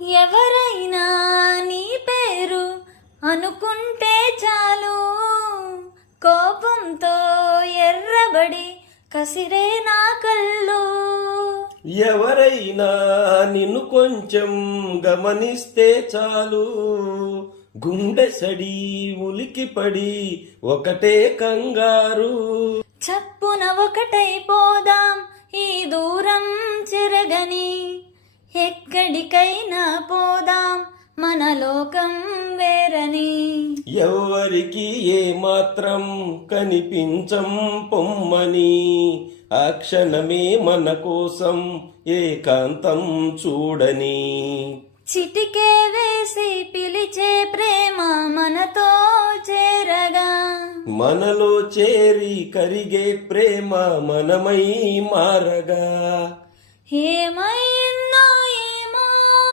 ఎవరైనా నీ పేరు అనుకుంటే చాలు, కోపంతో ఎర్రబడి కసిరే నా కళ్ళు. ఎవరైనా నిన్ను కొంచెం గమనిస్తే చాలు, గుండె సడి ఉలికిపడి ఒకటే కంగారు. చప్పున ఒకటైపోదాం ఈ దూరం చెరగని, ఎక్కడికైనా పోదాం మన లోకం వేరని. ఎవరికి ఏ మాత్రం కనిపించం పొమ్మని, ఆ క్షణమే మన కోసం ఏకాంతం చూడని. చిటికే వేసి పిలిచే ప్రేమ మనతో చేరగా, మనలో చేరి కరిగే ప్రేమ మనమై మారగా. ఏమై